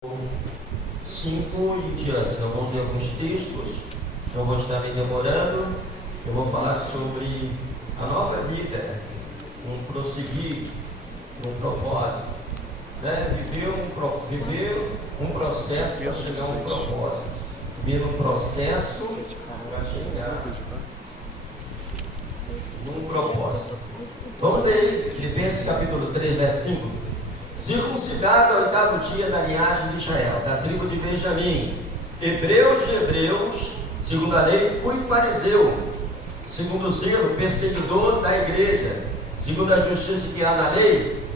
5 e diante. Nós vamos ver alguns textos, não vou estar me demorando. Eu vou falar sobre a nova vida, um prosseguir, um propósito, né? Viver um processo para chegar a um propósito, viver um processo para chegar num propósito. Vamos ler Filipenses capítulo 3, verso 5. Circuncidado ao 8º dia da linhagem de Israel, da tribo de Benjamim, hebreus de hebreus, segundo a lei, fui fariseu, segundo o zelo, perseguidor da igreja, segundo a justiça que há na lei,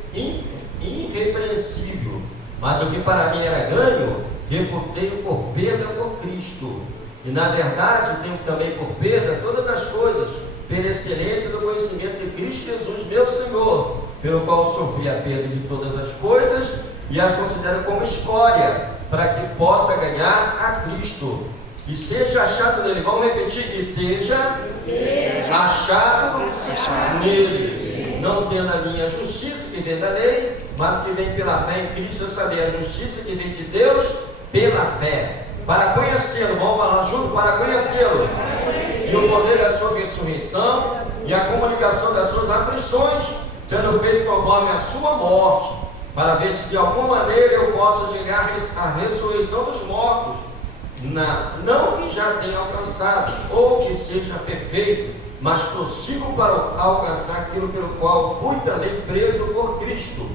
irrepreensível. Mas o que para mim era ganho, reputei-o por perda por Cristo. E na verdade tenho também por perda todas as coisas, pela excelência do conhecimento de Cristo Jesus, meu Senhor, pelo qual sofri a perda de todas as coisas e as considero como escória, para que possa ganhar a Cristo e seja achado nele. Vamos repetir: e seja achado nele, não tendo a minha justiça que vem da lei, mas que vem pela fé em Cristo, saber a justiça que vem de Deus pela fé, para conhecê-lo. Vamos falar junto: para conhecê-lo e o poder da sua ressurreição e a comunicação das suas aflições, sendo feito conforme a sua morte, para ver se de alguma maneira eu possa chegar à ressurreição dos mortos, não que já tenha alcançado, ou que seja perfeito, mas prossigo para alcançar aquilo pelo qual fui também preso por Cristo.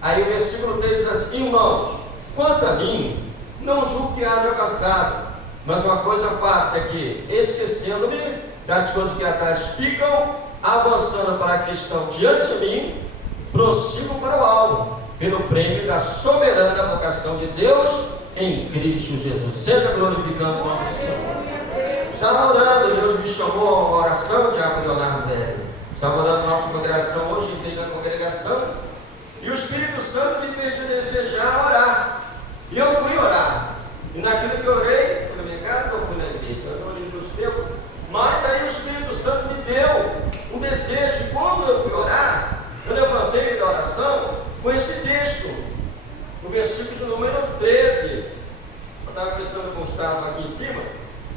Aí o versículo 3 diz assim: irmãos, quanto a mim, não julgo que haja alcançado, mas uma coisa faço é que, esquecendo-me das coisas que atrás ficam, avançando para que estão diante de mim, prossigo para o alvo, pelo prêmio da soberana vocação de Deus em Cristo Jesus. Sempre glorificando o nome do Senhor. Estava orando, Deus me chamou a uma oração, Diácono Leonardo Velho. Estava orando na nossa congregação hoje, entrei na congregação, e o Espírito Santo me fez desejar orar. E eu fui orar. E naquilo que eu orei, fui na minha casa ou fui na igreja? Eu não lembro dos tempos. Mas aí o Espírito Santo me deu um desejo. E quando eu fui orar, eu levantei da oração com esse texto, no versículo número 13. Eu estava pensando com o Gustavo aqui em cima.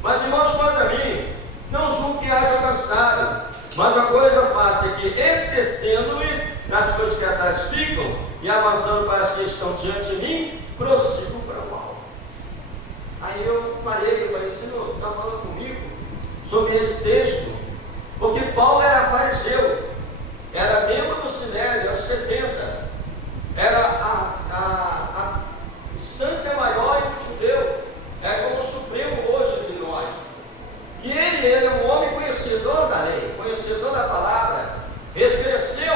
Mas irmãos, quanto a mim, não julgo que haja alcançado, mas uma coisa faço é que, esquecendo-me das coisas que atrás ficam e avançando para as que estão diante de mim, prossigo para o alvo. Aí eu parei e falei: Senhor, tu está falando comigo sobre esse texto? Porque Paulo era fariseu, era membro do Sinédrio, aos 70, era a instância maior entre os judeus, é como o Supremo hoje de nós. E ele era um homem conhecedor da lei, conhecedor da palavra, cresceu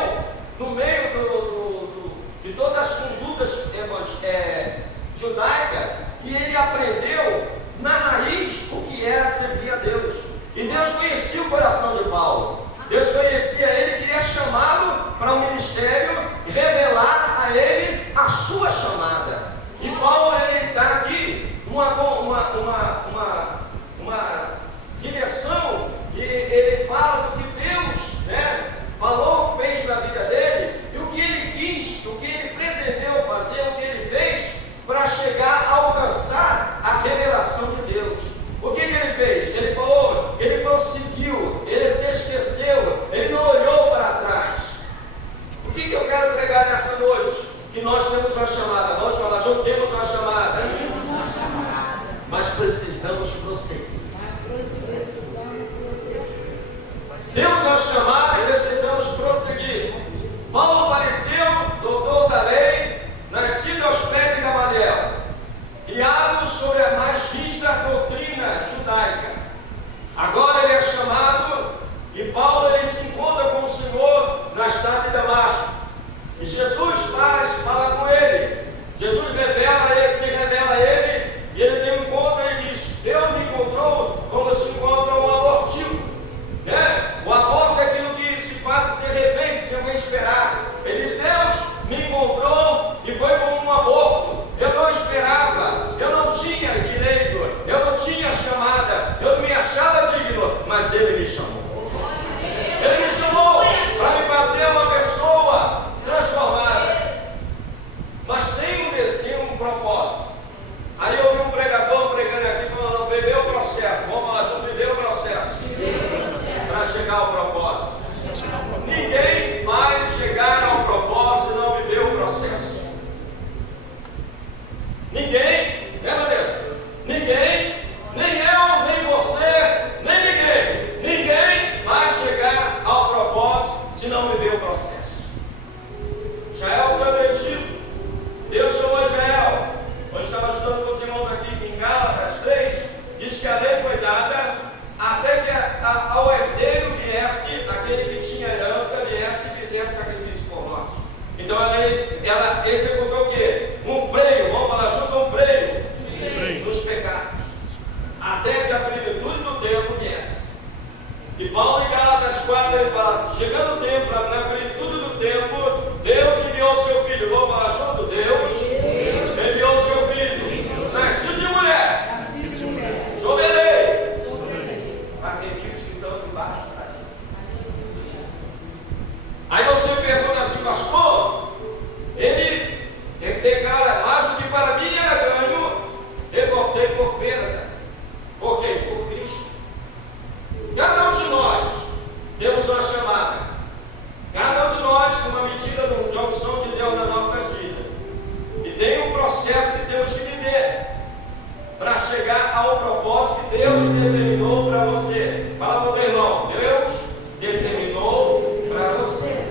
no meio de todas as condutas judaicas, e ele aprendeu na raiz o que era servir a Deus. E Deus conhecia o coração de Paulo. Deus conhecia ele, queria chamá-lo para um ministério e revelar a ele a sua chamada. E Paulo, ele está aqui uma direção, e ele fala do que Deus, falou, fez na vida dele, e o que ele quis, o que ele pretendeu fazer, o que ele fez para chegar a alcançar a revelação de Deus. O que ele fez? Ele falou, ele prosseguiu, ele se esqueceu, ele não olhou para trás. O que eu quero pregar nessa noite? Que nós temos uma chamada. Vamos falar junto: temos uma chamada. Mas precisamos prosseguir. Temos uma chamada e precisamos prosseguir. Paulo, fariseu, doutor da lei, nascido aos pés de Gamaliel, criado sobre a mais rígida doutrina judaica. Agora ele é chamado, e Paulo, ele se encontra com o Senhor na estrada de Damasco. E Jesus fala com ele. Jesus se revela a ele, e ele tem um encontro. Ele diz: Deus me encontrou como se encontra um abortivo. O aborto é aquilo que se faz de repente, sem alguém esperar. Ele diz: Deus me encontrou e foi como um aborto. Eu não esperava, eu não tinha direito, eu não tinha chamada, eu não me achava digno, mas Ele me chamou. Ele me chamou para me fazer uma pessoa transformada. Mas tem um propósito. executou o quê? Um freio, vamos falar junto, um freio dos pecados, até que a plenitude do tempo viesse. E Paulo em Gálatas 4, ele fala, chegando o tempo, na plenitude do tempo, Deus enviou o seu filho, vamos falar junto, Deus enviou o seu filho, nascido de mulher, Jovelei, para remir os que estão aqui embaixo. Aí você pergunta assim, pastor, ele declara, mas o que para mim era ganho, reportei por perda. Por quê? Por Cristo. Cada um de nós temos uma chamada. Cada um de nós tem uma medida de unção de Deus nas nossas vidas. E tem um processo que temos que viver para chegar ao propósito que Deus determinou para você. Fala para o teu irmão, Deus determinou para você.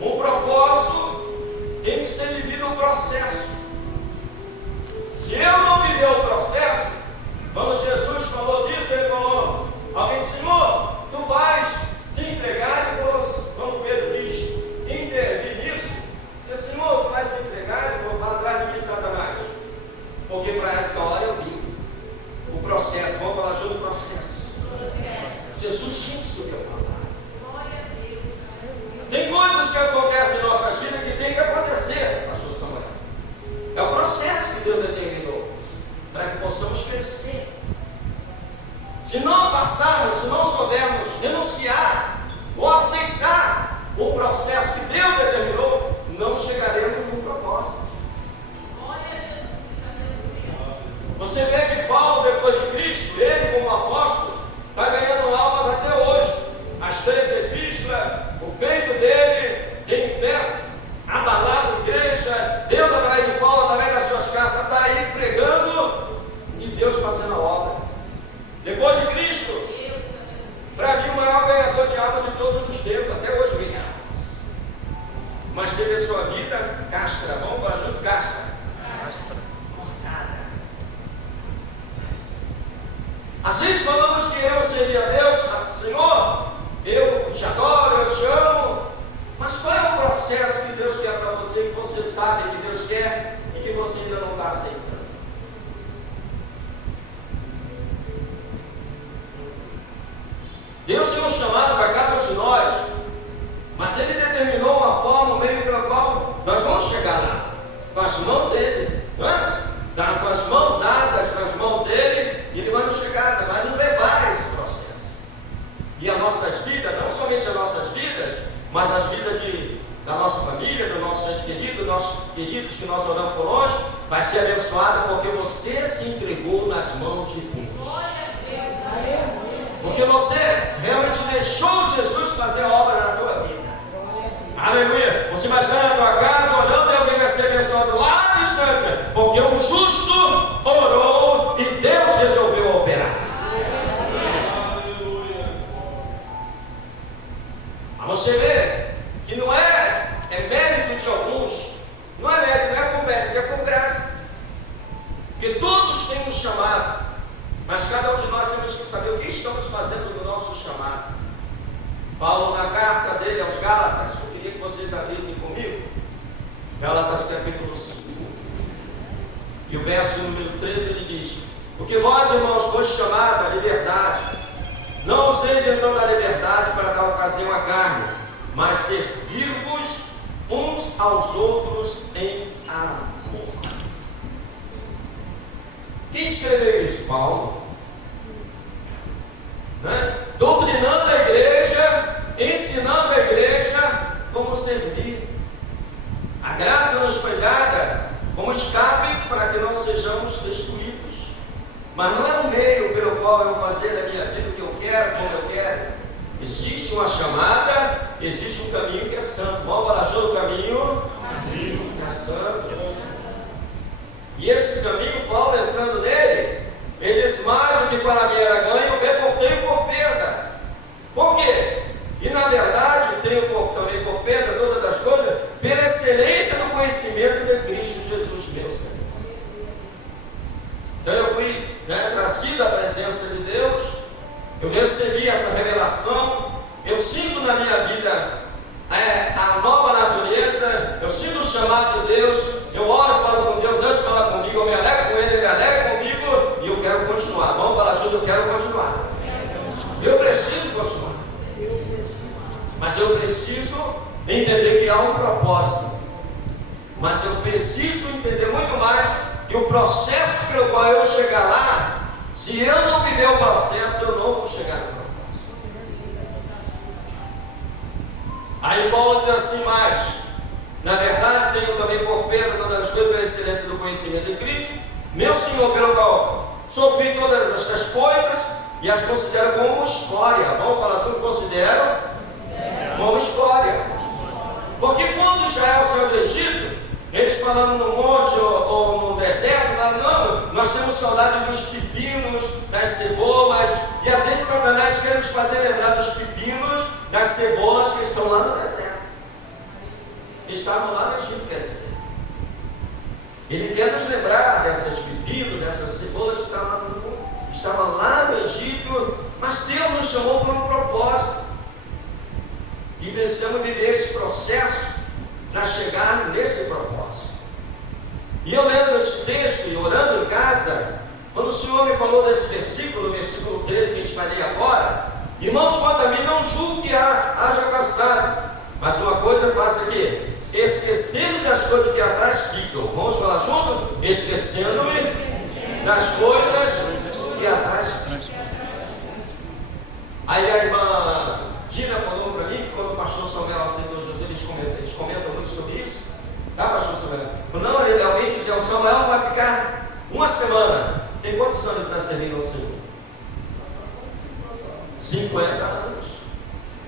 Um propósito tem que ser vivido no processo. Se eu não viver o processo, quando Jesus falou disso, ele falou, alguém disse, Senhor, tu vais se entregar, e falou, quando Pedro diz, intervir nisso, diz, Senhor, tu vais se entregar, e falou, para atrás de mim, Satanás, porque para essa hora eu vim. O processo, vamos falar junto do processo. Jesus tinha que subir a palavra. Tem coisas que acontecem em nossas vidas que tem que acontecer, pastor Samuel. É o processo que Deus determinou, para que possamos crescer. Se não passarmos, se não soubermos denunciar ou aceitar o processo que Deus determinou, não chegaremos no propósito. Você vê que Paulo, depois de Cristo, ele como apóstolo, está ganhando almas até hoje. As 3 epístolas, o feito dele, tem pé, abalado a igreja, Deus através de Paulo, através das suas cartas, está aí pregando e Deus fazendo a obra. Depois de Cristo, para mim o maior ganhador de alma de todos os tempos, até hoje ganha almas. Mas teve a sua vida castra, vamos para junto, castra. Cortada. Às vezes falamos que queremos servir a Deus, Senhor, eu te adoro, eu te amo, mas qual é o processo que Deus quer para você, que você sabe que Deus quer e que você ainda não está aceitando? Deus tem um chamado para cada um de nós, mas Ele determinou uma forma, um meio pelo qual nós vamos chegar lá, com as mãos dele, não é? Com as mãos dadas, com as mãos dele, e Ele vai nos chegar, vai nos levar a esse processo. E as nossas vidas, não somente as nossas vidas, mas as vidas da nossa família, do nosso ente querido, dos nossos queridos que nós oramos por hoje, vai ser abençoada porque você se entregou nas mãos de Deus. Porque você realmente deixou Jesus fazer a obra na tua vida. Aleluia! Você vai estar na tua casa orando e alguém vai ser abençoado lá à distância, porque o justo orou e Deus resolveu operar. Você vê que não é mérito de alguns, não é mérito, não é por mérito, é por graça. Porque todos têm um chamado, mas cada um de nós temos que saber o que estamos fazendo no nosso chamado. Paulo, na carta dele aos Gálatas, eu queria que vocês abrissem comigo, Gálatas capítulo 5, e o verso número 13 ele diz: porque vós, irmãos, foste chamados à liberdade. Não useis então da liberdade para dar ocasião à carne, mas servir-vos uns aos outros em amor. Quem escreveu isso? Paulo. Né? Doutrinando a igreja, ensinando a igreja como servir. A graça nos foi dada como escape para que não sejamos destruídos. Mas não é um meio pelo qual eu fazer da minha vida o que eu quero, como eu quero. Existe uma chamada, existe um caminho que é santo. Vamos falar junto, o caminho que é santo. E esse caminho, Paulo entrando nele, ele diz: mais do que para mim era ganho, eu reportei por perda. Por quê? E na verdade, tenho também por perda todas as coisas, pela excelência do conhecimento de Cristo Jesus, meu Senhor. Então eu fui trazido à presença de Deus, eu recebi essa revelação, eu sinto na minha vida a nova natureza, eu sinto o chamado de Deus, eu oro, falo com Deus, Deus fala comigo, eu me alegro com Ele, Ele me alegra comigo, e eu quero continuar. Vamos falar junto, eu quero continuar. Eu preciso continuar. Mas eu preciso entender que há um propósito. Mas eu preciso entender muito mais que o processo pelo qual eu chegar lá, se eu não viver o processo, eu não vou chegar no propósito. Aí Paulo diz assim mais: na verdade tenho também por perda todas as coisas pela excelência do conhecimento de Cristo, meu Senhor, pelo qual sofri todas estas coisas e as considero como escória. Vamos falar sobre considero como escória. Porque quando Israel saiu do Egito, eles falando no monte ou no deserto, falaram: não, nós temos saudade dos pepinos, das cebolas, e às vezes Satanás quer nos fazer lembrar dos pepinos, das cebolas que estão lá no deserto. Estavam lá no Egito, quer dizer. Ele quer nos lembrar dessas pepinos, dessas cebolas que estavam lá no Egito, mas Deus nos chamou por um propósito. E precisamos viver esse processo para chegar nesse propósito. E eu lendo esse texto e orando em casa, quando o Senhor me falou desse versículo, versículo 13 que a gente vai ler agora, irmãos, quanto a mim, não julgo que haja passado, mas uma coisa eu faço aqui, esquecendo das coisas que atrás ficam. Vamos falar junto? Esquecendo-me das coisas que atrás ficam. Aí a irmã Gina falou para mim que quando o pastor Samuel aceitou Jesus, eles comentam muito sobre isso. Tá, pastor Samuel? Falou: não, alguém dizia, o Samuel vai ficar uma semana. Tem quantos anos está servindo ao Senhor? 50 anos.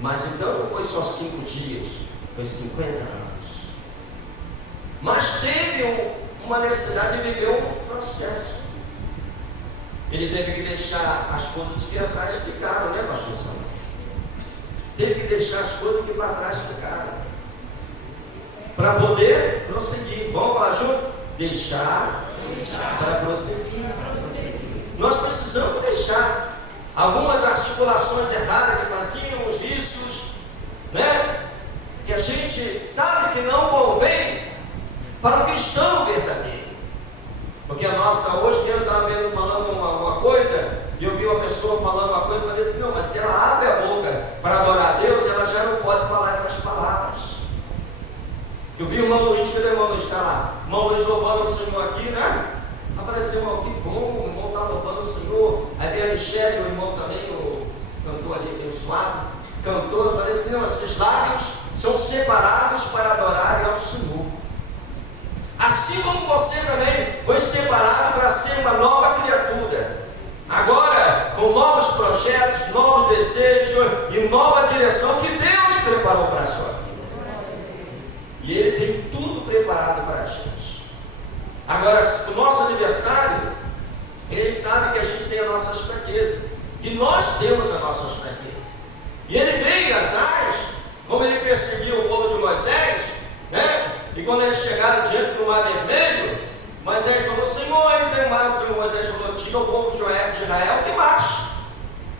Mas então não foi só 5 dias, foi 50 anos. Mas teve uma necessidade de viver um processo. Ele teve que deixar as coisas que atrás ficaram, né, pastor Samuel? Teve que deixar as coisas que para trás ficaram, para poder prosseguir. Vamos falar junto? Deixar para prosseguir. Nós precisamos deixar algumas articulações erradas que faziam, os vícios, né? Que a gente sabe que não convém para o cristão verdadeiro. Porque a nossa, hoje mesmo estava vendo falando uma coisa, e eu vi uma pessoa falando uma coisa, e falei assim: não, mas se ela abre a boca para adorar a Deus, ela já não pode falar essas palavras. Eu vi o irmão Luiz, cadê o irmão Luiz? Está lá, o irmão Luiz louvando o Senhor aqui, né? Eu falei assim: irmão, que bom, o irmão está louvando o Senhor. Aí veio a Michele, o irmão também, o cantor ali, abençoado, cantor. Eu falei assim: não, esses lábios são separados para adorarem ao Senhor. Assim como você também foi separado para ser uma nova criatura. Agora, com novos projetos, novos desejos e nova direção que Deus preparou para a sua vida. E Ele tem tudo preparado para a gente. Agora, o nosso aniversário, Ele sabe que a gente tem as nossas fraquezas, que nós temos as nossas fraquezas. E Ele veio atrás, como Ele perseguiu o povo de Moisés, né? E quando eles chegaram diante do Mar Vermelho, Moisés falou: Senhor, eles têm mais. Moisés falou: diga ao povo de Israel que marche.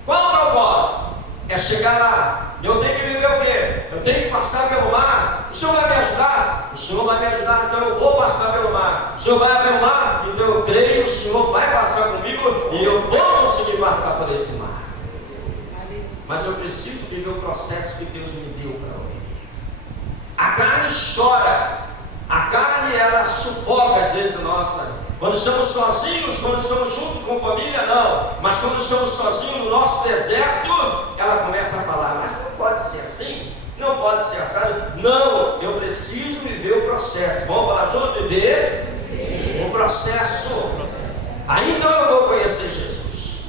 Qual o propósito? É chegar lá. Eu tenho que viver o quê? Eu tenho que passar pelo mar. O Senhor vai me ajudar? O Senhor vai me ajudar, então eu vou passar pelo mar. O Senhor vai abrir o mar? Então eu creio, o Senhor vai passar comigo e eu vou conseguir passar por esse mar. Mas eu preciso viver o processo que Deus me deu para viver. A carne chora. A carne, ela sufoca às vezes a nossa. Quando estamos sozinhos, quando estamos juntos com família, não. Mas quando estamos sozinhos no nosso deserto, ela começa a falar: mas não pode ser assim, não pode ser assim. Não, eu preciso viver o processo. Vamos falar junto? Viver o processo. Aí então eu vou conhecer Jesus.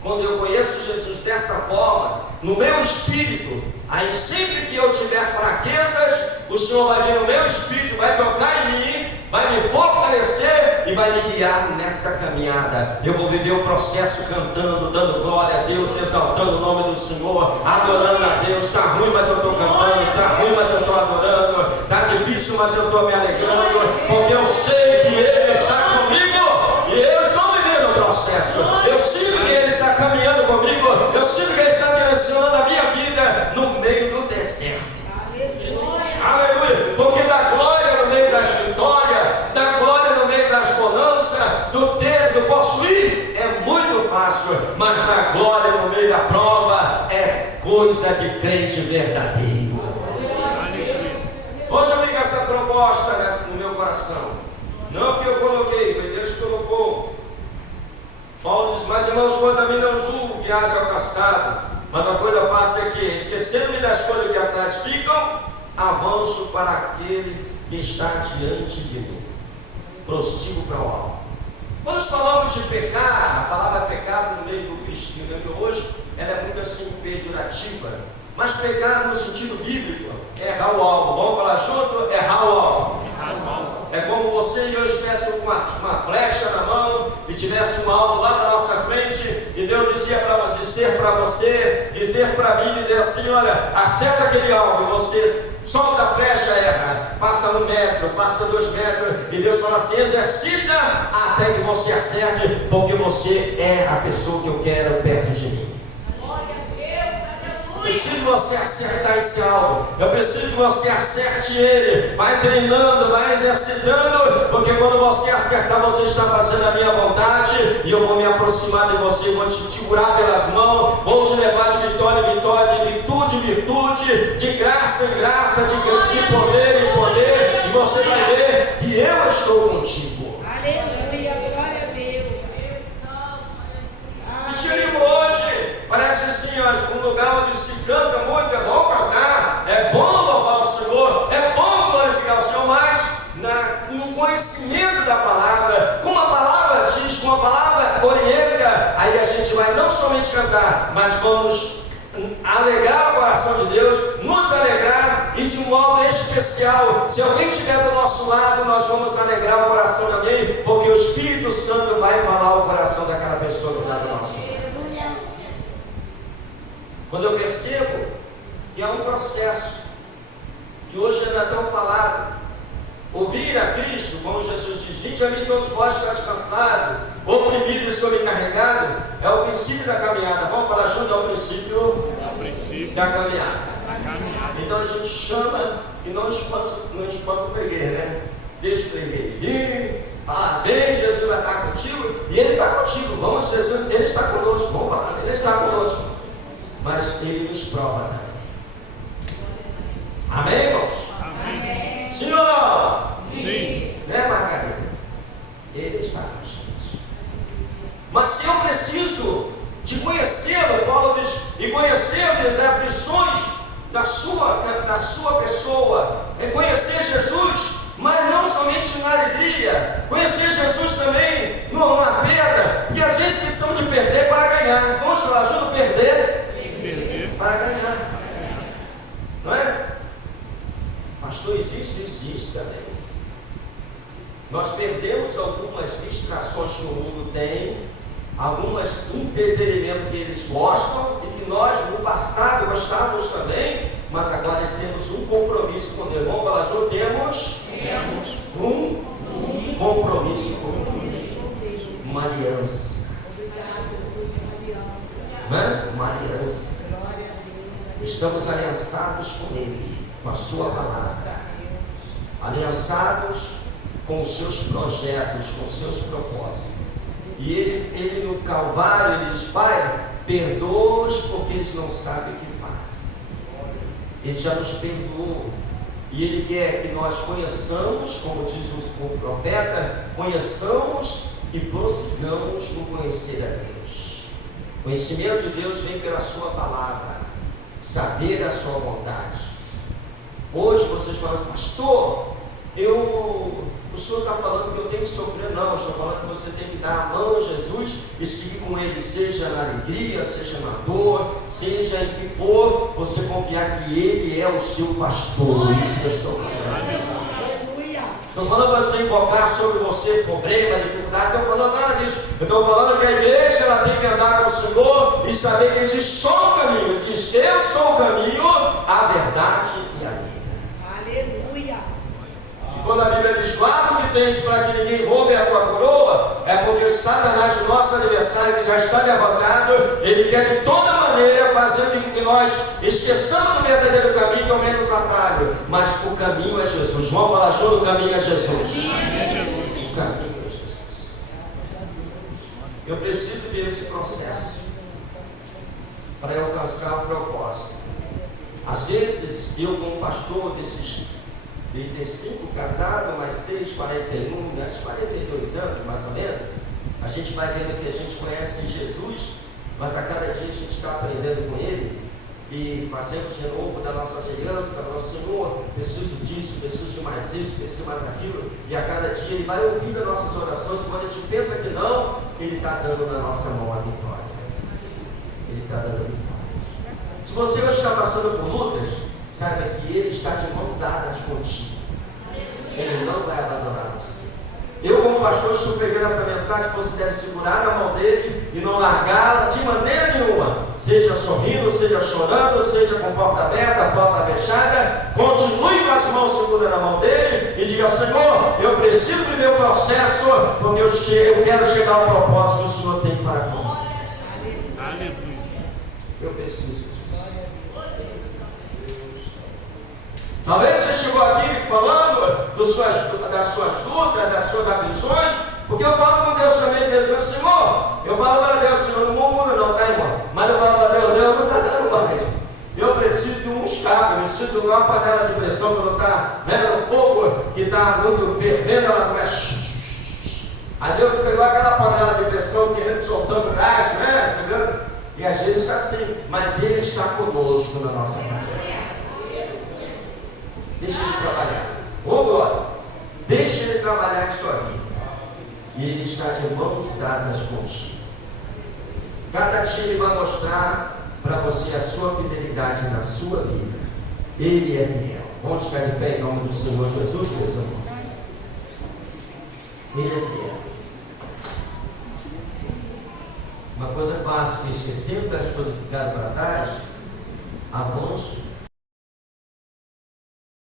Quando eu conheço Jesus dessa forma, no meu espírito, aí sempre que eu tiver fraquezas, o Senhor vai vir no meu espírito, vai tocar em mim, vai me fortalecer e vai me guiar nessa caminhada. Eu vou viver o processo cantando, dando glória a Deus, exaltando o nome do Senhor, adorando a Deus. Está ruim, mas eu estou cantando. Está ruim, mas eu estou adorando. Está difícil, mas eu estou me alegrando, porque eu sei que Ele está comigo e eu estou vivendo o processo. Eu sinto que Ele está caminhando comigo, eu sinto que Ele está direcionando a minha vida no meio do deserto. coisa de crente verdadeiro. Hoje eu vim com essa proposta no meu coração. Não que eu coloquei, foi Deus que colocou. Paulo diz, mas irmãos, quando a mim não julgo que haja alcançado, mas a coisa fácil é que, esquecendo-me das coisas que atrás ficam, avanço para aquele que está diante de mim. Prossigo para o alvo. Quando nós falamos de pecar, a palavra pecado no meio do cristianismo hoje, ela é muito assim pejorativa. Mas pecar no sentido bíblico é errar o alvo. Vamos falar junto? Errar o alvo. É como você e eu estivesse com uma flecha na mão e tivesse um alvo lá na nossa frente e Deus dizer para você, dizer para mim, dizer assim, olha, acerta aquele alvo e você solta a flecha, erra, passa 1 metro, passa 2 metros e Deus fala assim, exercita até que você acerte, porque você é a pessoa que eu quero perto de mim. Eu preciso que você acertar esse alvo. Eu preciso que você acerte ele. Vai treinando, vai exercitando, porque quando você acertar, você está fazendo a minha vontade e eu vou me aproximar de você, vou te segurar pelas mãos, vou te levar de vitória em vitória, de virtude em virtude, de graça em graça, de poder em poder, e você vai ver que eu estou contigo. Aleluia, glória a Deus. Cristianismo hoje parece assim, um lugar onde se canta muito, é bom cantar, é bom louvar o Senhor, é bom glorificar o Senhor, mas com o conhecimento da palavra, como a palavra diz, como a palavra orienta, aí a gente vai não somente cantar, mas vamos alegrar o coração de Deus, nos alegrar e de um modo especial. Se alguém estiver do nosso lado, nós vamos alegrar o coração de alguém, porque o Espírito Santo vai falar o coração daquela pessoa que está do nosso lado. Quando eu percebo que é um processo que hoje ainda é tão falado, ouvir a Cristo, como Jesus diz, vinde a mim todos vós que estáis cansados, oprimido e sobrecarregado, é o princípio da caminhada. Vamos falar junto, é o princípio da caminhada. Então a gente chama e não espanta o freguês, né? Deixa o freguês vir, vem, Jesus vai estar contigo, e Ele está contigo. Vamos, Jesus, Ele está conosco, vamos falar, Ele está conosco. Mas Ele nos prova também. Amém, irmãos? Amém. Sim ou não? Sim. Né, Margarida? Ele está com a gente. Mas se eu preciso de conhecê-lo, Paulo diz, e conhecer as aflições da sua pessoa, é conhecer Jesus, mas não somente na alegria, conhecer Jesus também numa perda, porque às vezes precisamos de perder para ganhar. Vamos falar junto, perder para ganhar. Não é? Pastor, existe também. Nós perdemos algumas distrações que o mundo tem, alguns entretenimento que eles gostam e que nós no passado gostávamos também, mas agora temos um compromisso com Deus. Vamos falar junto, temos um compromisso com Deus. Uma aliança. Não é? Uma aliança. Estamos aliançados com Ele, com a sua palavra, aliançados com os seus projetos, com os seus propósitos. E ele no Calvário, ele diz, Pai, perdoa-os porque eles não sabem o que fazem. Ele já nos perdoou. E Ele quer que nós conheçamos, como diz o profeta, conheçamos e prossigamos no conhecer a Deus. O conhecimento de Deus vem pela sua palavra, saber a sua vontade. Hoje vocês falam assim, pastor, o senhor está falando que eu tenho que sofrer? Não, eu estou falando que você tem que dar a mão a Jesus e seguir com Ele, seja na alegria, seja na dor, seja em que for, você confiar que Ele é o seu pastor. Isso que eu estou falando. Estou falando para você invocar sobre você problema, dificuldade, estou falando nada disso. Eu estou falando que a igreja ela tem que andar com o Senhor e saber que existe só um caminho. Ele diz, eu sou o caminho, a verdade e a vida. Aleluia. Quando a Bíblia diz, guarda o que tens para que ninguém roube a tua coroa, é porque Satanás, o nosso adversário que já está levantado, ele quer de toda maneira fazer com que nós esqueçamos do verdadeiro caminho, tomemos menos atalho. Mas o caminho é Jesus. Vamos falar junto, o caminho é Jesus. O caminho é Jesus. Eu preciso ver esse processo. para alcançar o propósito. Às vezes, eu como pastor desses 35 casado, mais 6, 41, né, 42 anos mais ou menos, a gente vai vendo que a gente conhece Jesus, mas a cada dia a gente está aprendendo com Ele e fazemos de novo da nossa aliança, nosso Senhor, preciso disso, preciso de mais isso, preciso mais aquilo, e a cada dia Ele vai ouvindo as nossas orações, e quando a gente pensa que não, Ele está dando na nossa mão a vitória. Ele está dando a vitória. Se você não está passando por lutas, saiba que Ele está de mão dadas contigo. Ele não vai abandonar você. Eu, como pastor, estou pregando essa mensagem que você deve segurar na mão dele e não largá-la de maneira nenhuma. Seja sorrindo, seja chorando, seja com porta aberta, porta fechada. Continue com as mãos segurando a mão dele e diga: Senhor, eu preciso viver o processo, porque eu quero chegar ao propósito que o Senhor tem para mim. Eu preciso disso. Talvez você chegou aqui falando das suas lutas, das suas aflições, porque eu falo com Deus também, Deus, Senhor, eu falo para Deus, Senhor, não murmura não, tá, irmão? Mas eu falo para Deus, Deus não está dando mais. Eu preciso de um escape, eu preciso de uma panela de pressão, quando está vendo um fogo que está muito fervendo, ela começa. Aí Deus pegou aquela panela de pressão, querendo soltando gás, né? E às vezes está assim, mas Ele está conosco na nossa vida. Deixa Ele trabalhar. Ô glória! Deixa Ele trabalhar em sua vida. E Ele está de mãos dadas contigo. Cada dia Ele vai mostrar para você a sua fidelidade na sua vida. Ele é fiel. Vamos ficar de pé em nome do Senhor Jesus, meus irmãos. Ele é fiel. Uma coisa fácil que esquecendo das coisas que ficaram para trás, avanço